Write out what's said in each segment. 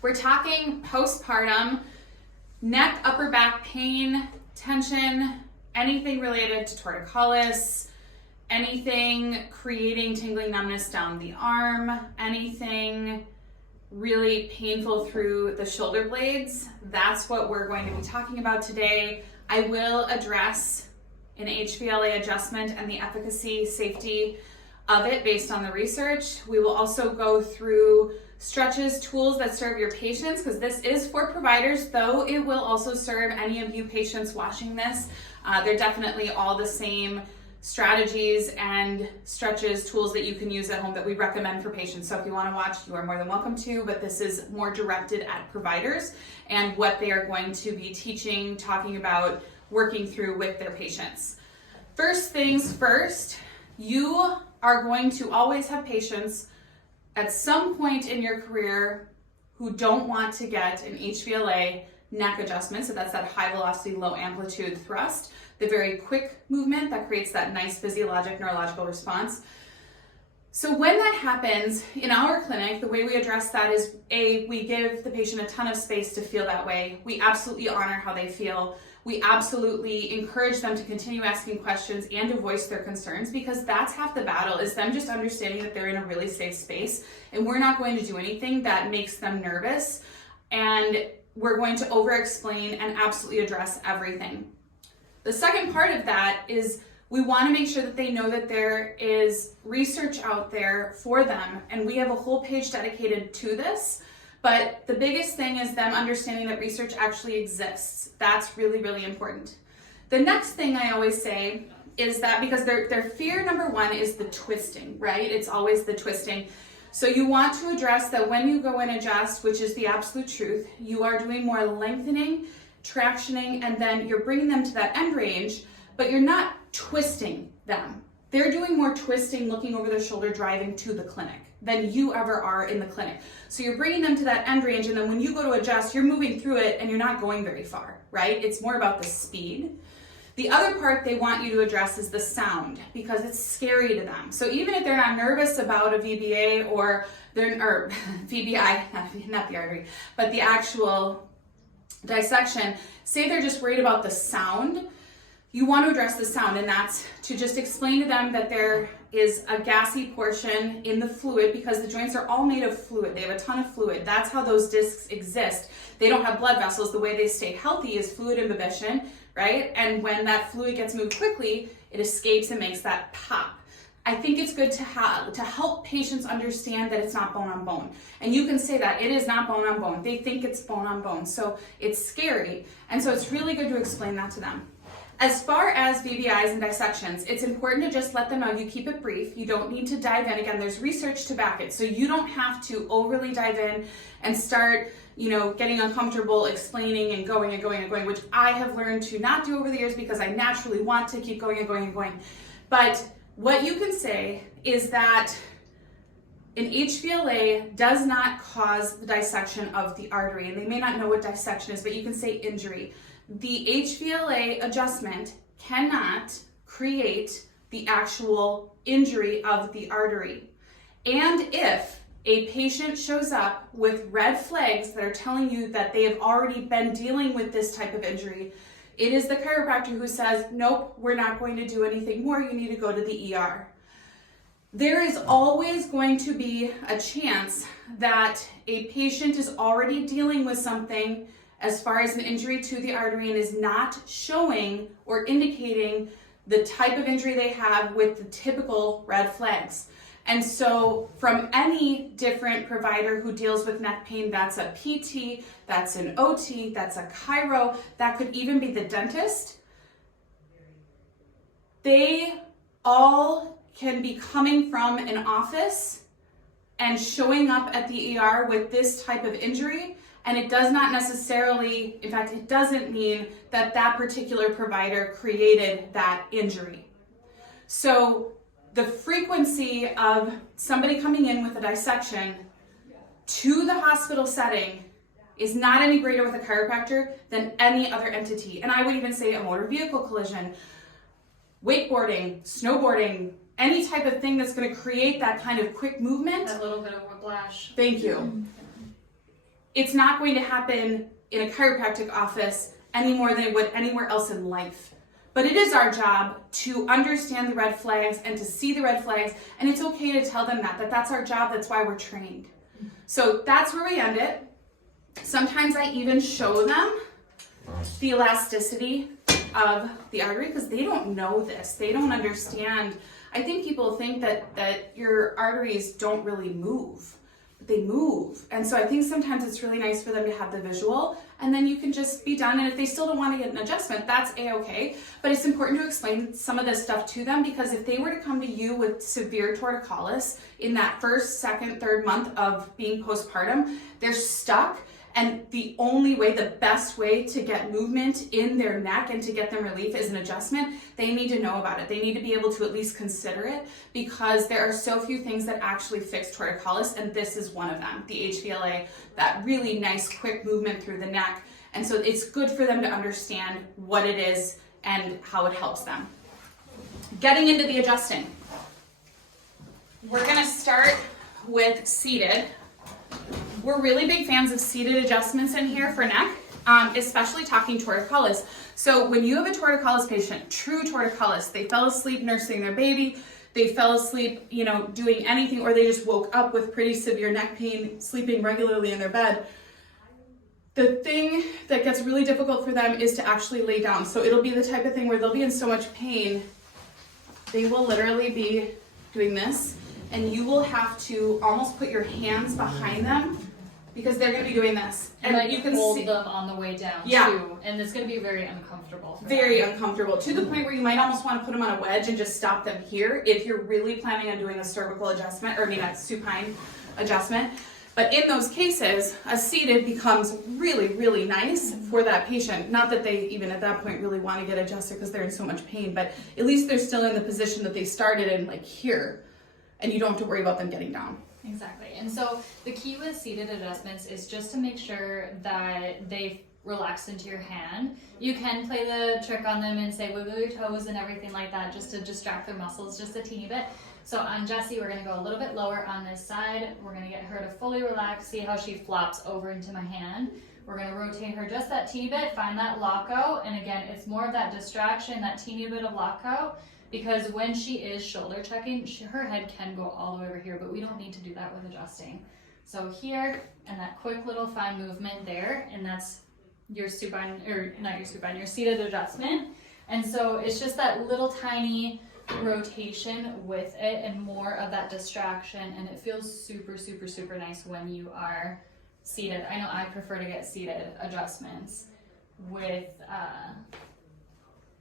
We're talking postpartum, neck, upper back pain, tension, anything related to torticollis, anything creating tingling numbness down the arm, anything really painful through the shoulder blades. That's what we're going to be talking about today. I will address an HVLA adjustment and the efficacy, safety of it based on the research. We will also go through stretches, tools that serve your patients, because this is for providers, though it will also serve any of you patients watching this. They're definitely all the same strategies and stretches, tools that you can use at home that we recommend for patients. So if you want to watch, you are more than welcome to, but this is more directed at providers and what they are going to be teaching, talking about, working through with their patients. First things first, you are going to always have patients at some point in your career who don't want to get an HVLA neck adjustment. So that's that high velocity, low amplitude thrust, the very quick movement that creates that nice physiologic neurological response. So when that happens in our clinic, the way we address that is we give the patient a ton of space to feel that way. We absolutely honor how they feel. We absolutely encourage them to continue asking questions and to voice their concerns, because that's half the battle, is them just understanding that they're in a really safe space and we're not going to do anything that makes them nervous, and we're going to over-explain and absolutely address everything. The second part of that is we want to make sure that they know that there is research out there for them, and we have a whole page dedicated to this. But the biggest thing is them understanding that research actually exists. That's really, really important. The next thing I always say is that, because their fear number one is the twisting, right? It's always the twisting. So you want to address that when you go and adjust, which is the absolute truth, you are doing more lengthening, tractioning, and then you're bringing them to that end range, but you're not twisting them. They're doing more twisting, looking over their shoulder, driving to the clinic than you ever are in the clinic. So you're bringing them to that end range, and then when you go to adjust, you're moving through it and you're not going very far, right? It's more about the speed. The other part they want you to address is the sound, because it's scary to them. So even if they're not nervous about a VBA or VBI, not the artery, but the actual dissection, say they're just worried about the sound, you want to address the sound, and that's to just explain to them that there is a gassy portion in the fluid, because the joints are all made of fluid. They have a ton of fluid. That's how those discs exist. They don't have blood vessels. The way they stay healthy is fluid imbibition, right? And when that fluid gets moved quickly, it escapes and makes that pop. I think it's good to help patients understand that it's not bone on bone. And you can say that it is not bone on bone. They think it's bone on bone. So it's scary. And so it's really good to explain that to them. As far as VBIs and dissections, it's important to just let them know you keep it brief. You don't need to dive in. Again, there's research to back it. So you don't have to overly dive in and start, getting uncomfortable explaining and going and going and going, which I have learned to not do over the years because I naturally want to keep going and going and going. But what you can say is that an HVLA does not cause the dissection of the artery. And they may not know what dissection is, but you can say injury. The HVLA adjustment cannot create the actual injury of the artery. And if a patient shows up with red flags that are telling you that they have already been dealing with this type of injury, it is the chiropractor who says, nope, we're not going to do anything more. You need to go to the ER. There is always going to be a chance that a patient is already dealing with something as far as an injury to the artery and is not showing or indicating the type of injury they have with the typical red flags. And so from any different provider who deals with neck pain, that's a PT, that's an OT, that's a chiro, that could even be the dentist, they all can be coming from an office and showing up at the ER with this type of injury. And it does not necessarily, in fact, it doesn't mean that that particular provider created that injury. So the frequency of somebody coming in with a dissection to the hospital setting is not any greater with a chiropractor than any other entity. And I would even say a motor vehicle collision, wakeboarding, snowboarding, any type of thing that's going to create that kind of quick movement. That little bit of whiplash. Thank you. it's not going to happen in a chiropractic office any more than it would anywhere else in life. But it is our job to understand the red flags and to see the red flags, and it's okay to tell them that that's our job, that's why we're trained. So that's where we end it. Sometimes I even show them the elasticity of the artery because they don't know this. They don't understand. I think people think that your arteries don't really move, but they move. And so I think sometimes it's really nice for them to have the visual, and then you can just be done. And if they still don't want to get an adjustment, that's a-okay. But it's important to explain some of this stuff to them, because if they were to come to you with severe torticollis in that first, second, third month of being postpartum, they're stuck. And the only way, the best way to get movement in their neck and to get them relief is an adjustment. They need to know about it. They need to be able to at least consider it, because there are so few things that actually fix torticollis, and this is one of them, the HVLA, that really nice quick movement through the neck. And so it's good for them to understand what it is and how it helps them. Getting into the adjusting. We're gonna start with seated. We're really big fans of seated adjustments in here for neck, especially talking torticollis. So when you have a torticollis patient, true torticollis, they fell asleep nursing their baby, they fell asleep, doing anything, or they just woke up with pretty severe neck pain, sleeping regularly in their bed. The thing that gets really difficult for them is to actually lay down. So it'll be the type of thing where they'll be in so much pain, they will literally be doing this, and you will have to almost put your hands behind them, because they're going to be doing this. And like you can hold them on the way down too. And it's going to be very uncomfortable. Very uncomfortable, to the point where you might almost want to put them on a wedge and just stop them here if you're really planning on doing a cervical adjustment, a supine adjustment. But in those cases, a seated becomes really, really nice for that patient. Not that they even at that point really want to get adjusted because they're in so much pain, but at least they're still in the position that they started in, like here, and you don't have to worry about them getting down. Exactly. And so the key with seated adjustments is just to make sure that they relax into your hand. You can play the trick on them and say wiggle your toes and everything like that, just to distract their muscles just a teeny bit. So on Jessie, we're going to go a little bit lower on this side. We're going to get her to fully relax. See how she flops over into my hand. We're going to rotate her just that teeny bit, find that lockout. And again, it's more of that distraction, that teeny bit of lockout. Because when she is shoulder checking, her head can go all the way over here, but we don't need to do that with adjusting. So here, and that quick little fine movement there, and that's your supine, or not your supine, your seated adjustment. And so it's just that little tiny rotation with it and more of that distraction, and it feels super, super, super nice when you are seated. I know I prefer to get seated adjustments with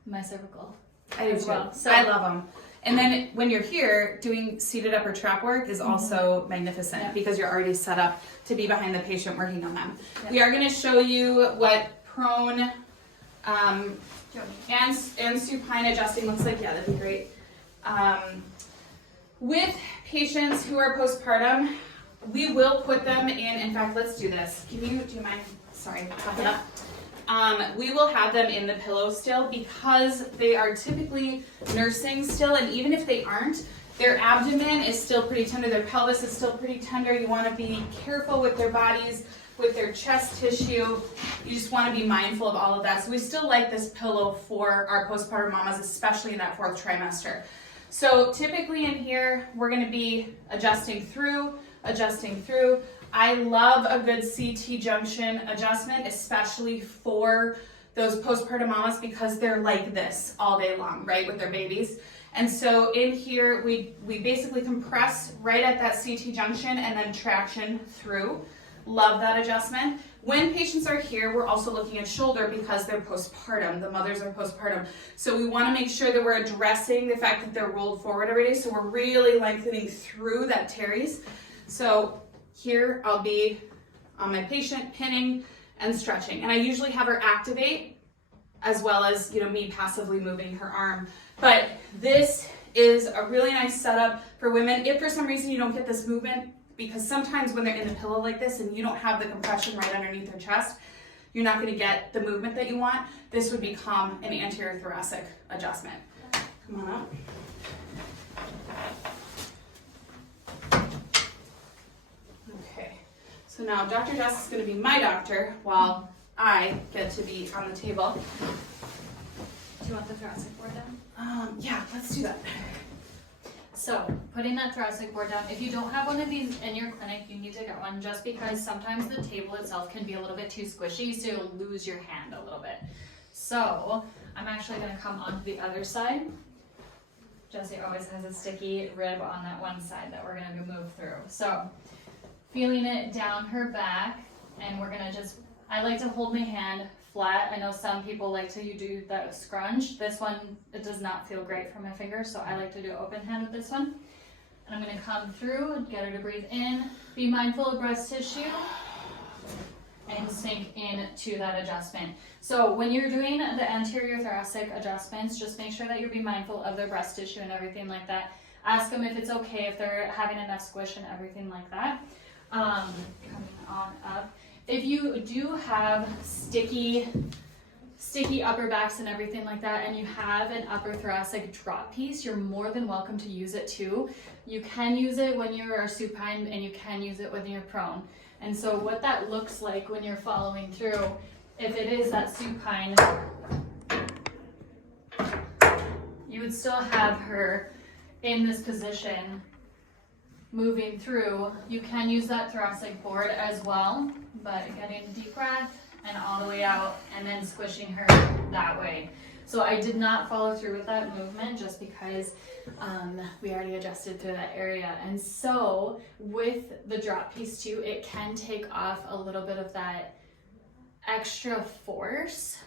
my cervical. I do too. Well. So I love them. And then when you're here, doing seated upper trap work is also magnificent because you're already set up to be behind the patient working on them. Yeah. We are going to show you what prone and supine adjusting looks like. Yeah, that'd be great. With patients who are postpartum, we will put them in fact, let's do this. Do you mind? Sorry, pop it up. We will have them in the pillow still because they are typically nursing still, and even if they aren't, their abdomen is still pretty tender, their pelvis is still pretty tender. You want to be careful with their bodies, with their chest tissue. You just want to be mindful of all of that. So we still like this pillow for our postpartum mamas, especially in that 4th trimester. So typically in here, we're going to be adjusting through. I love a good CT junction adjustment, especially for those postpartum mamas, because they're like this all day long, right, with their babies. And so in here, we basically compress right at that CT junction and then traction through. Love that adjustment. When patients are here, we're also looking at shoulder because they're postpartum. The mothers are postpartum. So we want to make sure that we're addressing the fact that they're rolled forward already. So we're really lengthening through that teres. So here I'll be on my patient pinning and stretching. And I usually have her activate as well as, me passively moving her arm. But this is a really nice setup for women. If for some reason you don't get this movement, because sometimes when they're in the pillow like this and you don't have the compression right underneath their chest, you're not going to get the movement that you want. This would become an anterior thoracic adjustment. Come on up. So now Dr. Jess is going to be my doctor while I get to be on the table. Do you want the thoracic board down? Yeah, let's do that. So, putting that thoracic board down, if you don't have one of these in your clinic, you need to get one just because sometimes the table itself can be a little bit too squishy, so you'll lose your hand a little bit. So, I'm actually going to come onto the other side. Jessie always has a sticky rib on that one side that we're going to move through. So, feeling it down her back, and we're going to just, I like to hold my hand flat. I know some people like to do that scrunch. This one, it does not feel great for my fingers, so I like to do open hand with this one. And I'm going to come through and get her to breathe in. Be mindful of breast tissue and sink into that adjustment. So when you're doing the anterior thoracic adjustments, just make sure that you're being mindful of their breast tissue and everything like that. Ask them if it's okay, if they're having enough squish and everything like that. Coming on up. If you do have sticky upper backs and everything like that, and you have an upper thoracic drop piece, you're more than welcome to use it too. You can use it when you're supine, and you can use it when you're prone. And so what that looks like when you're following through, if it is that supine, you would still have her in this position moving through. You can use that thoracic board as well, but getting a deep breath and all the way out and then squishing her that way. So I did not follow through with that movement just because we already adjusted through that area. And so with the drop piece too, it can take off a little bit of that extra force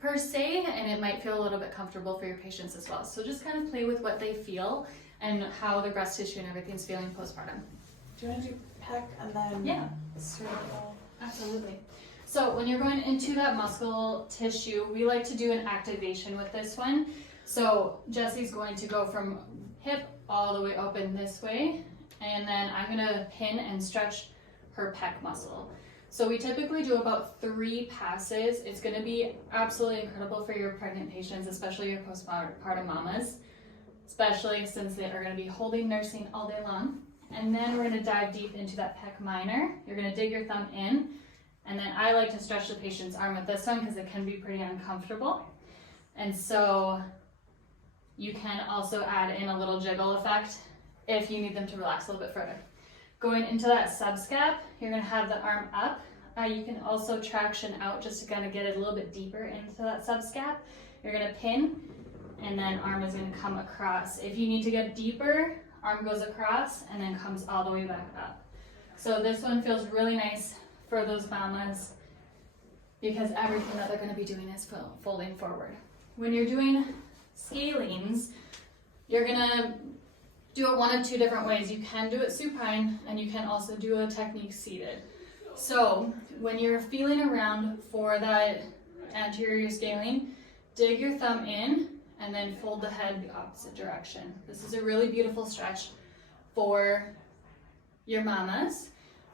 per se, and it might feel a little bit comfortable for your patients as well. So just kind of play with what they feel and how their breast tissue and everything's feeling postpartum. Do you want to do pec and then cervical? Absolutely. So when you're going into that muscle tissue, we like to do an activation with this one. So Jessie's going to go from hip all the way open this way, and then I'm going to pin and stretch her pec muscle. So we typically do about 3 passes. It's going to be absolutely incredible for your pregnant patients, especially your postpartum mamas, especially since they are going to be holding nursing all day long. And then we're going to dive deep into that pec minor. You're going to dig your thumb in, and then I like to stretch the patient's arm with this one because it can be pretty uncomfortable. And so you can also add in a little jiggle effect if you need them to relax a little bit further. Going into that subscap, you're going to have the arm up. You can also traction out just to kind of get it a little bit deeper into that subscap. You're going to pin, and then arm is going to come across. If you need to get deeper, arm goes across and then comes all the way back up. So this one feels really nice for those mamas because everything that they're going to be doing is folding forward. When you're doing scalenes, you're going to do it one of 2 different ways. You can do it supine, and you can also do a technique seated. So when you're feeling around for that anterior scalene, dig your thumb in and then fold the head the opposite direction. This is a really beautiful stretch for your mamas.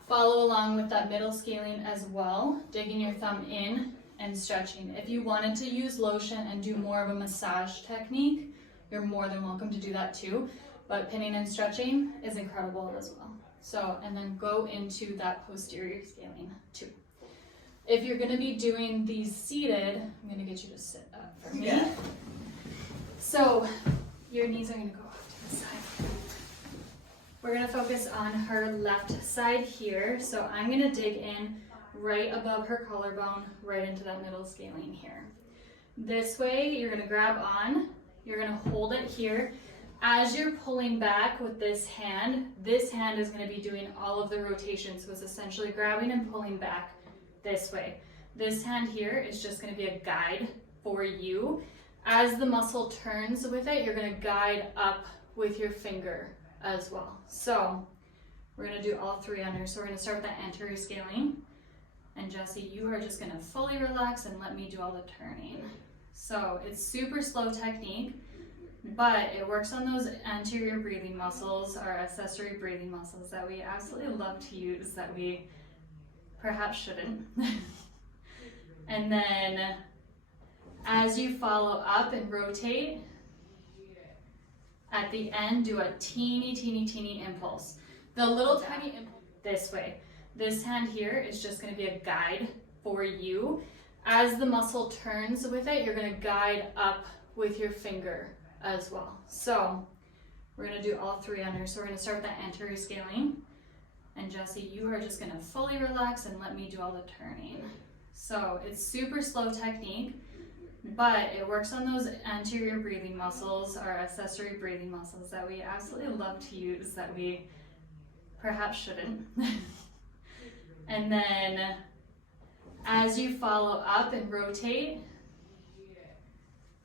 Follow along with that middle scalene as well, digging your thumb in and stretching. If you wanted to use lotion and do more of a massage technique, you're more than welcome to do that too. But pinning and stretching is incredible as well. So, and then go into that posterior scalene too. If you're going to be doing these seated, I'm going to get you to sit up for me. Yeah. So your knees are going to go off to the side. We're going to focus on her left side here. So I'm going to dig in right above her collarbone, right into that middle scalene here. This way, you're going to grab on. You're going to hold it here. As you're pulling back with this hand is going to be doing all of the rotation. So it's essentially grabbing and pulling back this way. This hand here is just going to be a guide for you. As the muscle turns with it, you're going to guide up with your finger as well. So we're going to do all 3 under. So we're going to start with that anterior scalene. And Jessie, you are just going to fully relax and let me do all the turning. So it's super slow technique, but it works on those anterior breathing muscles, our accessory breathing muscles that we absolutely love to use that we perhaps shouldn't. And then as you follow up and rotate, at the end do a teeny impulse. The little tiny impulse this way. This hand here is just going to be a guide for you. As the muscle turns with it, you're going to guide up with your finger as well. So we're going to do all three under. So we're going to start with that anterior scalene. And Jessie, you are just going to fully relax and let me do all the turning. So it's super slow technique, but it works on those anterior breathing muscles, our accessory breathing muscles that we absolutely love to use that we perhaps shouldn't. And then as you follow up and rotate,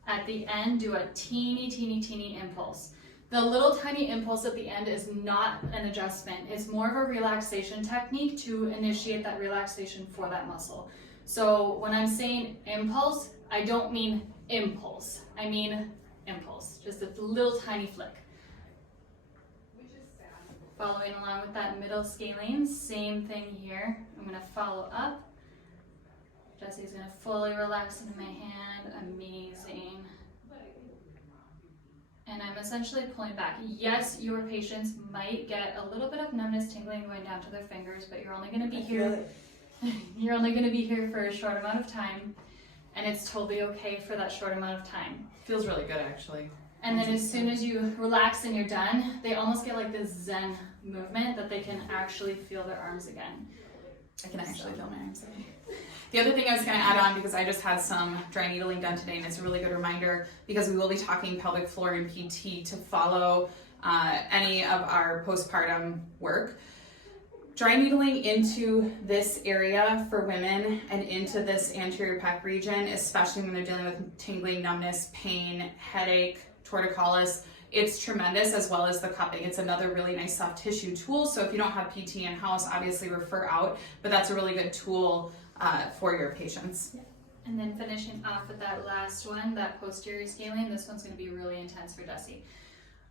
at the end, do a teeny impulse. The little tiny impulse at the end is not an adjustment. It's more of a relaxation technique to initiate that relaxation for that muscle. So when I'm saying impulse, I don't mean impulse. I mean impulse, just a little tiny flick. Following along with that middle scalene, same thing here. I'm gonna follow up. Jessie's gonna fully relax into my hand, amazing. And I'm essentially pulling back. Yes, your patients might get a little bit of numbness, tingling going down to their fingers, but you're only gonna be here. You're only gonna be here for a short amount of time, and it's totally okay for that short amount of time. Feels really good, actually. And then as soon as you relax and you're done, they almost get like this Zen movement that they can actually feel their arms again. I can actually feel my arms again. The other thing I was going to add on, because I just had some dry needling done today, and it's a really good reminder because we will be talking pelvic floor and PT to follow any of our postpartum work. Dry needling into this area for women and into this anterior pec region, especially when they're dealing with tingling, numbness, pain, headache, torticollis, it's tremendous, as well as the cupping. It's another really nice soft tissue tool. So if you don't have PT in-house, obviously refer out, but that's a really good tool for your patients. Yeah. And then finishing off with that last one, that posterior scalene, this one's going to be really intense for Jessie.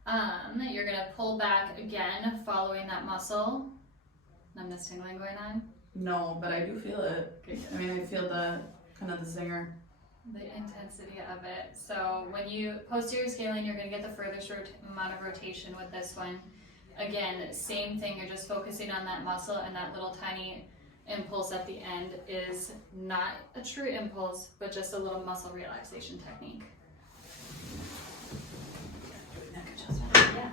You're going to pull back again, following that muscle. Numbness, tingling going on? No, but I do feel it. I mean, I feel the kind of the zinger. The intensity of it. So when you posterior scalene, you're going to get the furthest amount of rotation with this one. Again, same thing. You're just focusing on that muscle, and that little tiny impulse at the end is not a true impulse, but just a little muscle relaxation technique. Yeah.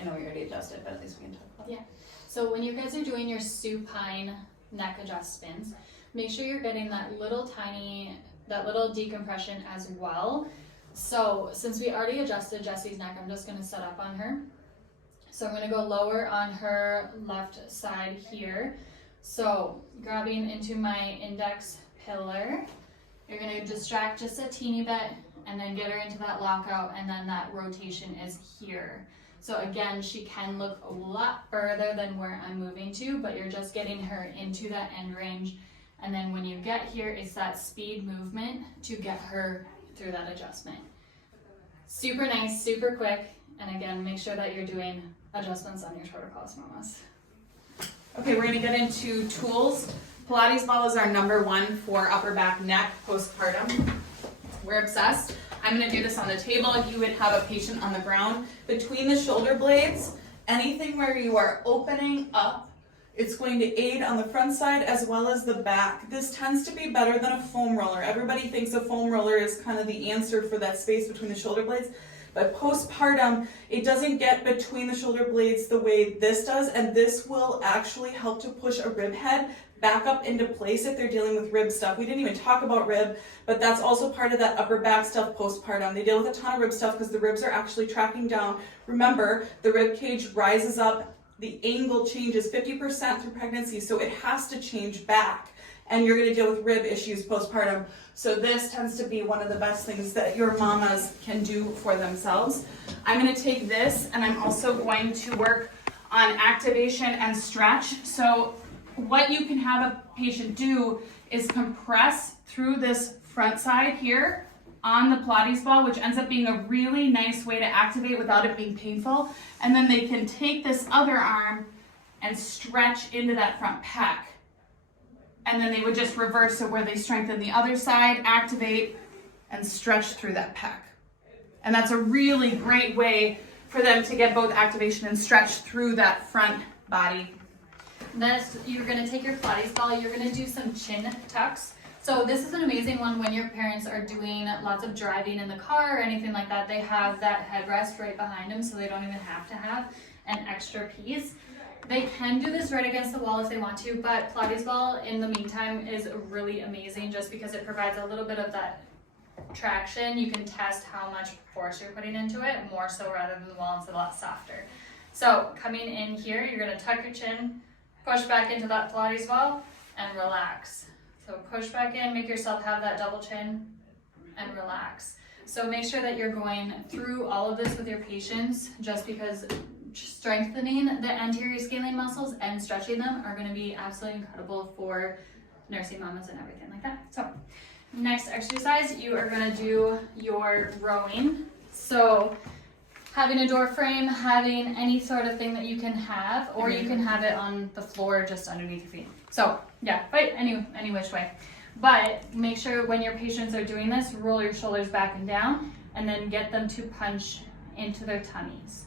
I know we already adjusted, but at least we can talk about it. Yeah. So when you guys are doing your supine neck adjustments, make sure you're getting that little decompression as well. So since we already adjusted Jessie's neck, I'm just going to set up on her. So I'm going to go lower on her left side here. So grabbing into my index pillar, you're going to distract just a teeny bit and then get her into that lockout, and then that rotation is here. So again, she can look a lot further than where I'm moving to, but you're just getting her into that end range. And then when you get here, it's that speed movement to get her through that adjustment. Super nice, super quick. And again, make sure that you're doing adjustments on your torticollis mamas. Okay, we're going to get into tools. Pilates ball is our #1 for upper back, neck, postpartum. We're obsessed. I'm going to do this on the table. You would have a patient on the ground. Between the shoulder blades, anything where you are opening up, it's going to aid on the front side as well as the back. This tends to be better than a foam roller. Everybody thinks a foam roller is kind of the answer for that space between the shoulder blades. But postpartum, it doesn't get between the shoulder blades the way this does, and this will actually help to push a rib head back up into place if they're dealing with rib stuff. We didn't even talk about rib, but that's also part of that upper back stuff postpartum. They deal with a ton of rib stuff because the ribs are actually tracking down. Remember, the rib cage rises up, the angle changes 50% through pregnancy, so it has to change back. And you're going to deal with rib issues postpartum. So this tends to be one of the best things that your mamas can do for themselves. I'm going to take this, and I'm also going to work on activation and stretch. So what you can have a patient do is compress through this front side here on the Pilates ball, which ends up being a really nice way to activate without it being painful. And then they can take this other arm and stretch into that front pec. And then they would just reverse it where they strengthen the other side, activate, and stretch through that pec. And that's a really great way for them to get both activation and stretch through that front body. Next, you're gonna take your Pilates ball, you're gonna do some chin tucks. So this is an amazing one when your parents are doing lots of driving in the car or anything like that. They have that headrest right behind them, so they don't even have to have an extra piece. They can do this right against the wall if they want to, but Pilates ball in the meantime is really amazing just because it provides a little bit of that traction. You can test how much force you're putting into it, more so rather than the wall. It's a lot softer. So coming in here, you're gonna tuck your chin, push back into that Pilates ball, and relax. So push back in, make yourself have that double chin, and relax. So make sure that you're going through all of this with your patients, just because strengthening the anterior scalene muscles and stretching them are gonna be absolutely incredible for nursing mamas and everything like that. So next exercise, you are gonna do your rowing. So having a door frame, having any sort of thing that you can have, or you can have it on the floor just underneath your feet. So yeah, fight any which way. But make sure when your patients are doing this, roll your shoulders back and down, and then get them to punch into their tummies.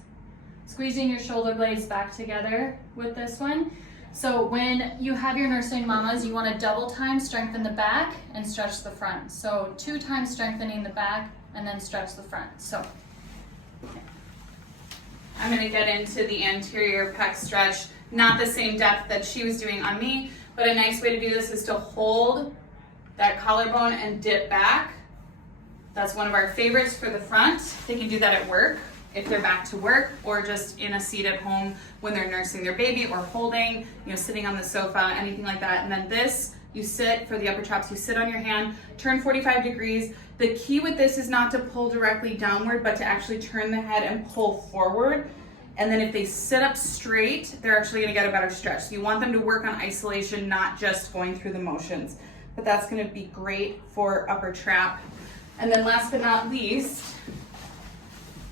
Squeezing your shoulder blades back together with this one. So when you have your nursing mamas, you want to double time strengthen the back and stretch the front. So 2 times strengthening the back and then stretch the front. So I'm gonna get into the anterior pec stretch, not the same depth that she was doing on me, but a nice way to do this is to hold that collarbone and dip back. That's one of our favorites for the front. They can do that at work if they're back to work, or just in a seat at home when they're nursing their baby, or holding, sitting on the sofa, anything like that. And then this, you sit for the upper traps, you sit on your hand, turn 45 degrees. The key with this is not to pull directly downward, but to actually turn the head and pull forward. And then if they sit up straight, they're actually gonna get a better stretch. So you want them to work on isolation, not just going through the motions. But that's gonna be great for upper trap. And then last but not least,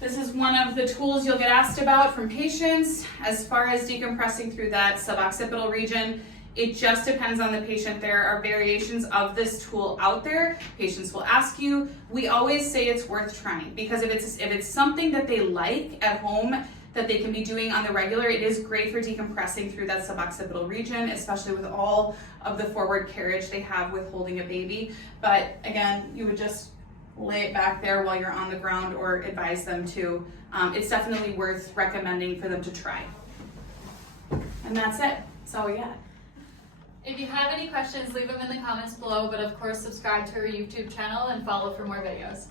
this is one of the tools you'll get asked about from patients as far as decompressing through that suboccipital region. It just depends on the patient. There are variations of this tool out there. Patients will ask you. We always say it's worth trying, because if it's something that they like at home that they can be doing on the regular, it is great for decompressing through that suboccipital region, especially with all of the forward carriage they have with holding a baby. But again, you would just lay it back there while you're on the ground, or advise them to. It's definitely worth recommending for them to try. And that's it. That's all we got. if you have any questions, leave them in the comments below, but of course subscribe to our YouTube channel and follow for more videos.